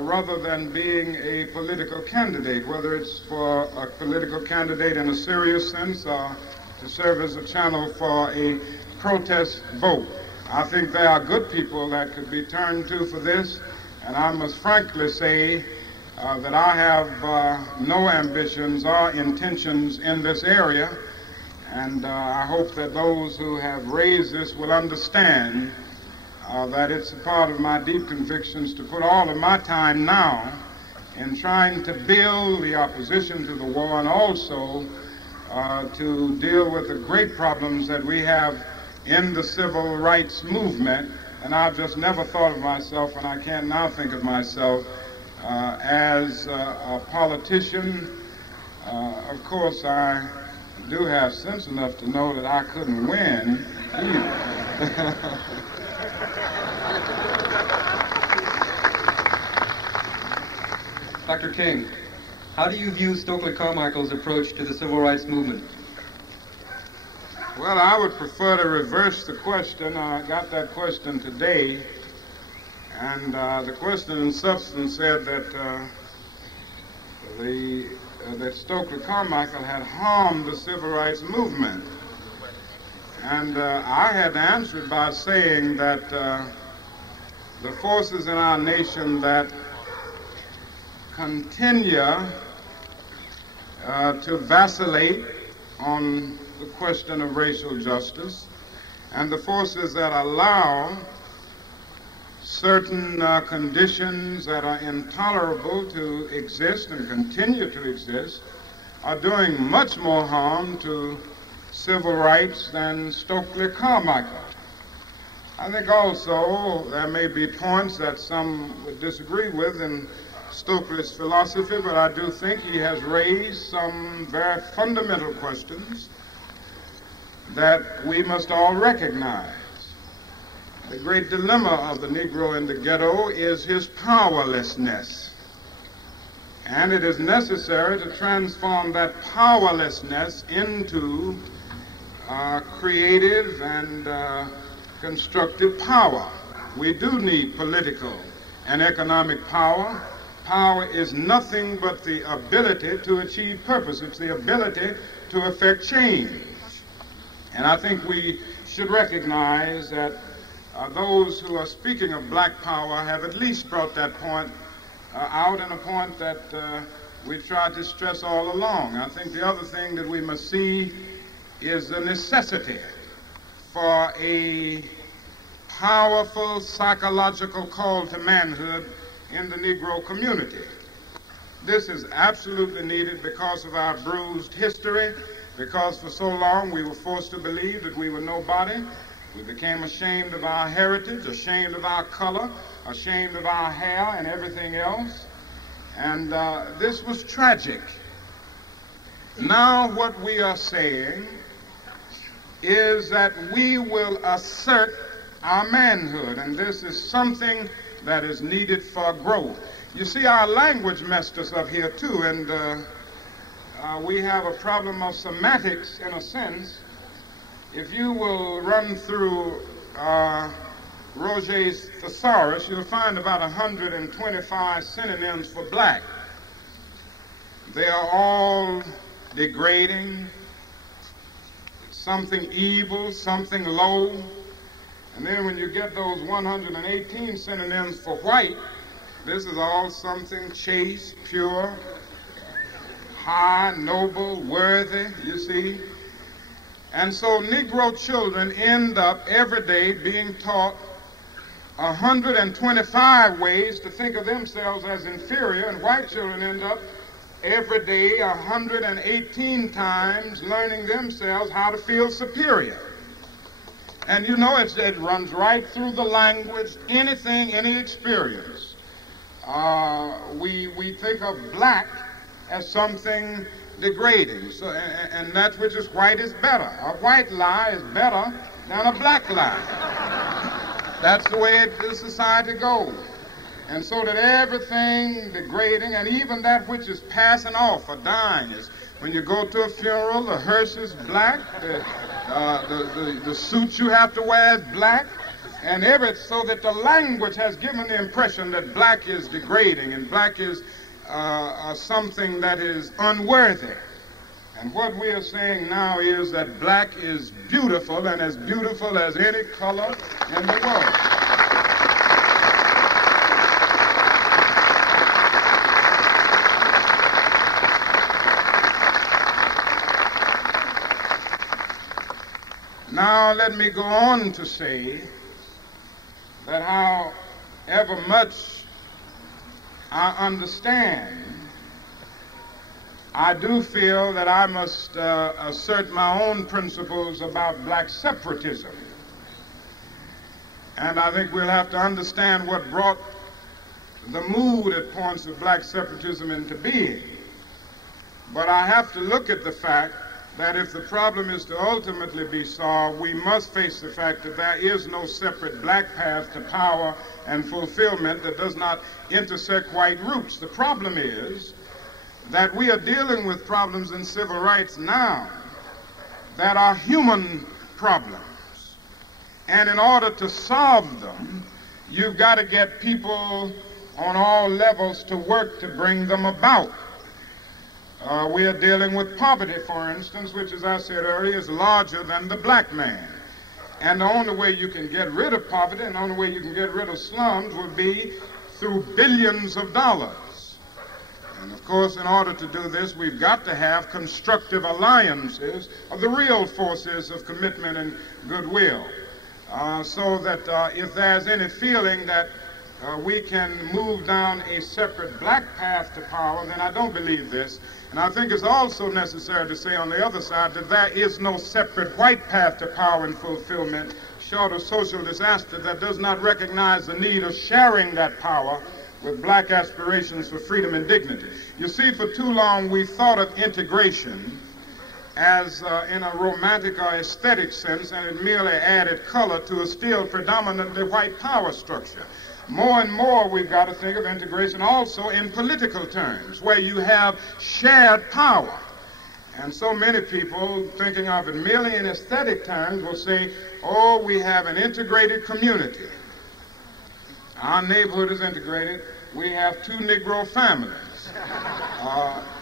rather than being a political candidate, whether it's for a political candidate in a serious sense or to serve as a channel for a protest vote. I think there are good people that could be turned to for this, and I must frankly say that I have no ambitions or intentions in this area, and I hope that those who have raised this will understand that it's a part of my deep convictions to put all of my time now in trying to build the opposition to the war and also to deal with the great problems that we have in the civil rights movement. And I've just never thought of myself, and I can't now think of myself, as a politician. Of course, I do have sense enough to know that I couldn't win either. Dr. King, how do you view Stokely Carmichael's approach to the civil rights movement? Well, I would prefer to reverse the question. I got that question today, and the question in substance said that that Stokely Carmichael had harmed the civil rights movement. And I had to answer it by saying that the forces in our nation that continue to vacillate on the question of racial justice, and the forces that allow certain conditions that are intolerable to exist and continue to exist, are doing much more harm to civil rights than Stokely Carmichael. I think also there may be points that some would disagree with in Stokely's philosophy, but I do think he has raised some very fundamental questions that we must all recognize. The great dilemma of the Negro in the ghetto is his powerlessness. And it is necessary to transform that powerlessness into creative and constructive power. We do need political and economic power. Power is nothing but the ability to achieve purpose. It's the ability to effect change. And I think we should recognize that those who are speaking of black power have at least brought that point out, and a point that we tried to stress all along. I think the other thing that we must see is the necessity for a powerful psychological call to manhood in the Negro community. This is absolutely needed because of our bruised history, because for so long we were forced to believe that we were nobody. We became ashamed of our heritage, ashamed of our color, ashamed of our hair and everything else. And this was tragic. Now what we are saying is that we will assert our manhood, and this is something that is needed for growth. You see, our language messed us up here too, and we have a problem of semantics in a sense. If you will run through Roget's thesaurus, you'll find about 125 synonyms for black. They are all degrading, something evil, something low. And then when you get those 118 synonyms for white, this is all something chaste, pure, high, noble, worthy, you see. And so Negro children end up every day being taught 125 ways to think of themselves as inferior, and white children end up every day 118 times learning themselves how to feel superior. And you know, it runs right through the language, anything, any experience. We think of black as something degrading. So, and that which is white is better. A white lie is better than a black lie. That's the way the society goes. And so that everything degrading, and even that which is passing off or dying, is when you go to a funeral, the hearse is black, the suit you have to wear is black, and so that the language has given the impression that black is degrading and black is something that is unworthy. And what we are saying now is that black is beautiful, and as beautiful as any color in the world. Now let me go on to say that however much I understand, I do feel that I must assert my own principles about black separatism. And I think we'll have to understand what brought the mood at points of black separatism into being. But I have to look at the fact that if the problem is to ultimately be solved, we must face the fact that there is no separate black path to power and fulfillment that does not intersect white roots. The problem is that we are dealing with problems in civil rights now that are human problems. And in order to solve them, you've got to get people on all levels to work to bring them about. We are dealing with poverty, for instance, which, as I said earlier, is larger than the black man. And the only way you can get rid of poverty and the only way you can get rid of slums would be through billions of dollars. And, of course, in order to do this, we've got to have constructive alliances of the real forces of commitment and goodwill. So that if there's any feeling that we can move down a separate black path to power, then I don't believe this. And I think it's also necessary to say on the other side that there is no separate white path to power and fulfillment short of social disaster that does not recognize the need of sharing that power with black aspirations for freedom and dignity. You see, for too long we thought of integration as in a romantic or aesthetic sense, and it merely added color to a still predominantly white power structure. More and more we've got to think of integration also in political terms, where you have shared power. And so many people, thinking of it merely in aesthetic terms, will say, oh, we have an integrated community. Our neighborhood is integrated. We have 2 Negro families.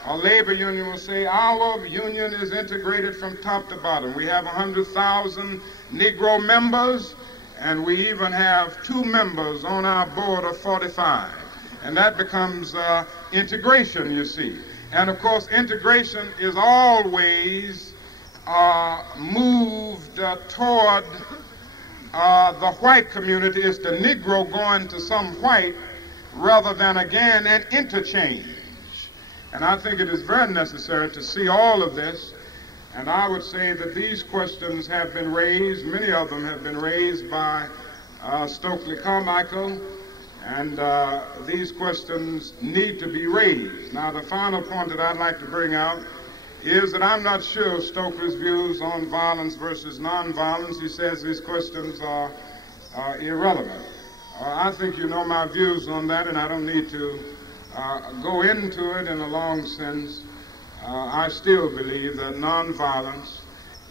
A labor union will say, our union is integrated from top to bottom. We have 100,000 Negro members, and we even have 2 members on our board of 45. And that becomes integration, you see. And, of course, integration is always moved toward the white community. It's the Negro going to some white rather than, again, an interchange. And I think it is very necessary to see all of this. And I would say that these questions have been raised, many of them have been raised by Stokely Carmichael, and these questions need to be raised. Now, the final point that I'd like to bring out is that I'm not sure of Stokely's views on violence versus nonviolence. He says these questions are irrelevant. I think you know my views on that, and I don't need to go into it in a long sense. I still believe that nonviolence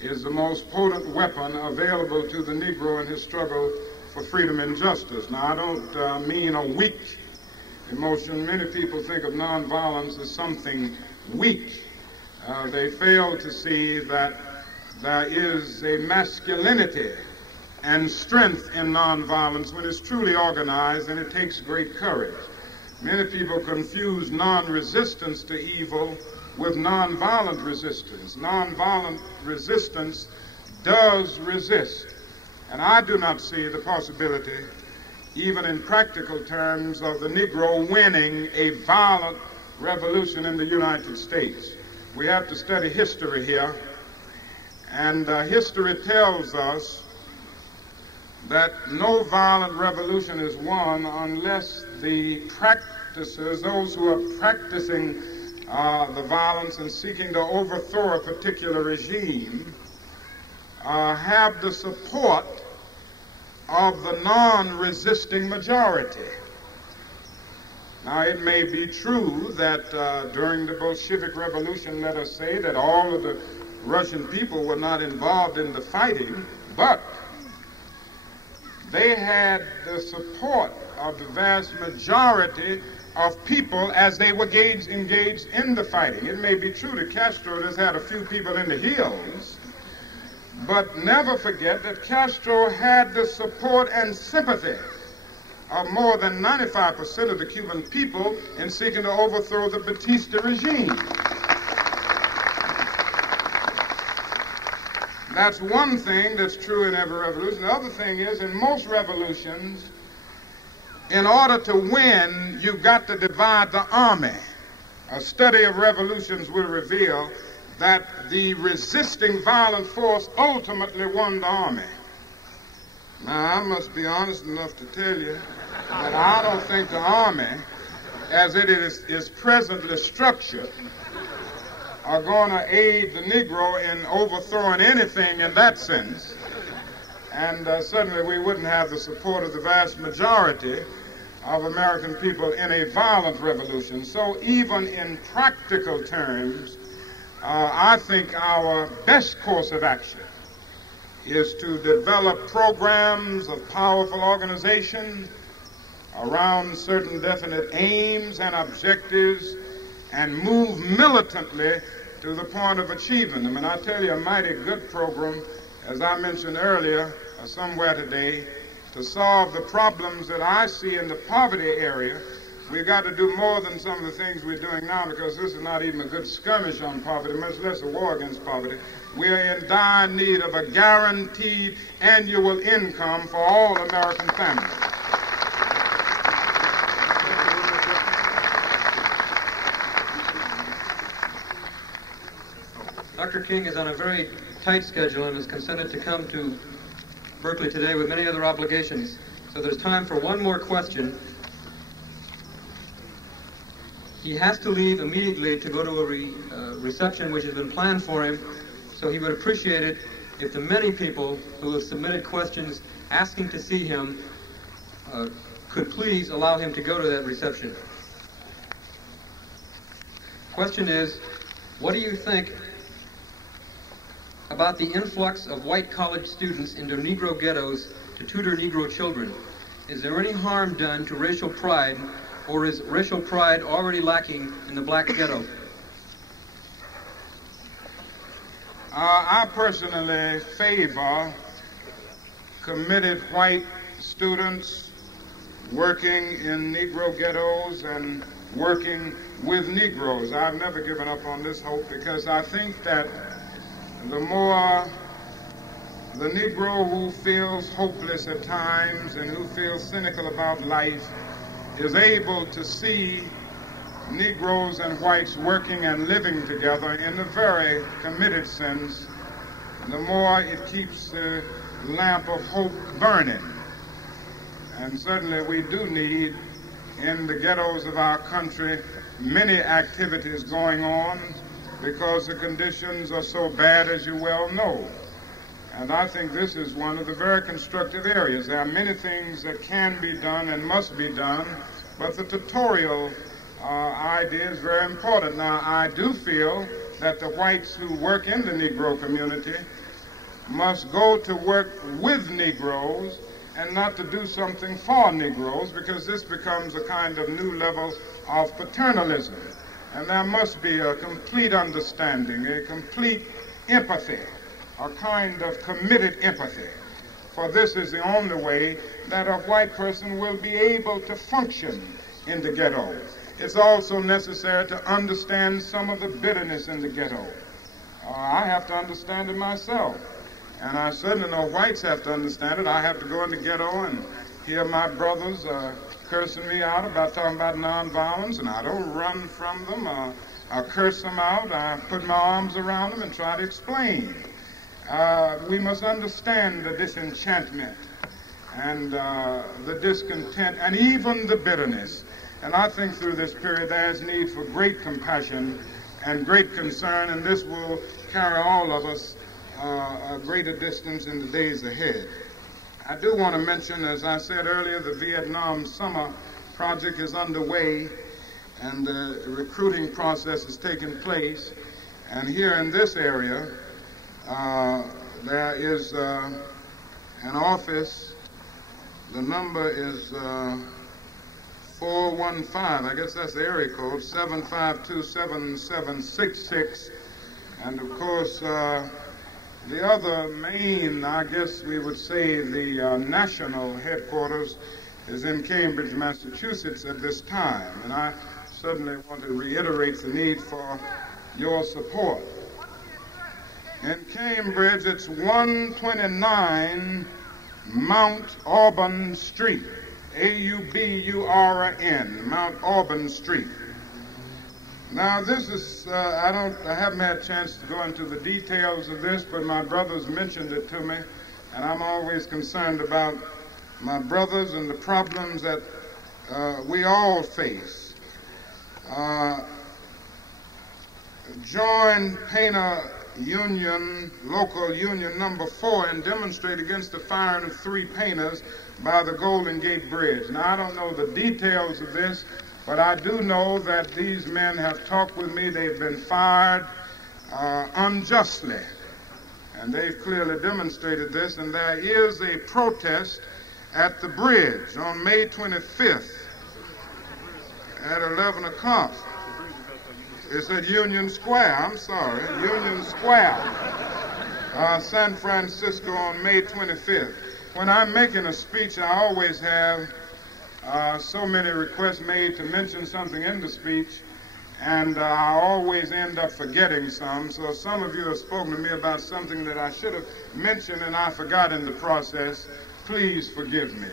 is the most potent weapon available to the Negro in his struggle for freedom and justice. Now, I don't mean a weak emotion. Many people think of nonviolence as something weak. They fail to see that there is a masculinity and strength in nonviolence when it's truly organized, and it takes great courage. Many people confuse non-resistance to evil with nonviolent resistance. Nonviolent resistance does resist. And I do not see the possibility, even in practical terms, of the Negro winning a violent revolution in the United States. We have to study history here. And history tells us that no violent revolution is won unless the practices, those who are practicing the violence and seeking to overthrow a particular regime have the support of the non-resisting majority. Now, it may be true that during the Bolshevik Revolution, let us say, that all of the Russian people were not involved in the fighting, but they had the support of the vast majority of people as they were engaged in the fighting. It may be true that Castro has had a few people in the hills, but never forget that Castro had the support and sympathy of more than 95% of the Cuban people in seeking to overthrow the Batista regime. That's one thing that's true in every revolution. The other thing is, in most revolutions, in order to win, you've got to divide the army. A study of revolutions will reveal that the resisting violent force ultimately won the army. Now, I must be honest enough to tell you that I don't think the army, as it is presently structured, are going to aid the Negro in overthrowing anything in that sense. And certainly we wouldn't have the support of the vast majority of American people in a violent revolution. So even in practical terms, I think our best course of action is to develop programs of powerful organization around certain definite aims and objectives and move militantly to the point of achieving them. And I tell you, a mighty good program, as I mentioned earlier, somewhere today, to solve the problems that I see in the poverty area. We've got to do more than some of the things we're doing now, because this is not even a good skirmish on poverty, much less a war against poverty. We are in dire need of a guaranteed annual income for all American families. Dr. King is on a very tight schedule and has consented to come to Berkeley today with many other obligations. So there's time for one more question. He has to leave immediately to go to a reception which has been planned for him, so he would appreciate it if the many people who have submitted questions asking to see him could please allow him to go to that reception. Question is, what do you think about the influx of white college students into Negro ghettos to tutor Negro children? Is there any harm done to racial pride, or is racial pride already lacking in the black ghetto? I personally favor committed white students working in Negro ghettos and working with Negroes. I've never given up on this hope, because I think that the more the Negro who feels hopeless at times and who feels cynical about life is able to see Negroes and whites working and living together in a very committed sense, the more it keeps the lamp of hope burning. And certainly we do need, in the ghettos of our country, many activities going on, because the conditions are so bad, as you well know. And I think this is one of the very constructive areas. There are many things that can be done and must be done, but the tutorial idea is very important. Now, I do feel that the whites who work in the Negro community must go to work with Negroes and not to do something for Negroes, because this becomes a kind of new level of paternalism. And there must be a complete understanding, a complete empathy, a kind of committed empathy. For this is the only way that a white person will be able to function in the ghetto. It's also necessary to understand some of the bitterness in the ghetto. I have to understand it myself. And I certainly know whites have to understand it. I have to go in the ghetto and hear my brothers cursing me out about talking about nonviolence, and I don't run from them. I curse them out. I put my arms around them and try to explain. We must understand the disenchantment and the discontent and even the bitterness. And I think through this period there is need for great compassion and great concern, and this will carry all of us a greater distance in the days ahead. I do want to mention, as I said earlier, the Vietnam Summer Project is underway, and the recruiting process is taking place. And here in this area, there is an office. The number is 415. I guess that's the area code, 7527766. And of course, the other main, I guess we would say, the national headquarters is in Cambridge, Massachusetts at this time. And I certainly want to reiterate the need for your support. In Cambridge, it's 129 Mount Auburn Street, A-U-B-U-R-N, Mount Auburn Street. Now, this is, I haven't had a chance to go into the details of this, but my brothers mentioned it to me, and I'm always concerned about my brothers and the problems that we all face. Join Painter Union, local union number 4, and demonstrate against the firing of 3 painters by the Golden Gate Bridge. Now, I don't know the details of this, but I do know that these men have talked with me. They've been fired unjustly, and they've clearly demonstrated this, and there is a protest at the bridge on May 25th at 11 o'clock. It's at Union Square, I'm sorry, Union Square, San Francisco on May 25th. When I'm making a speech, I always have so many requests made to mention something in the speech, and I always end up forgetting some. So some of you have spoken to me about something that I should have mentioned and I forgot in the process. Please forgive me.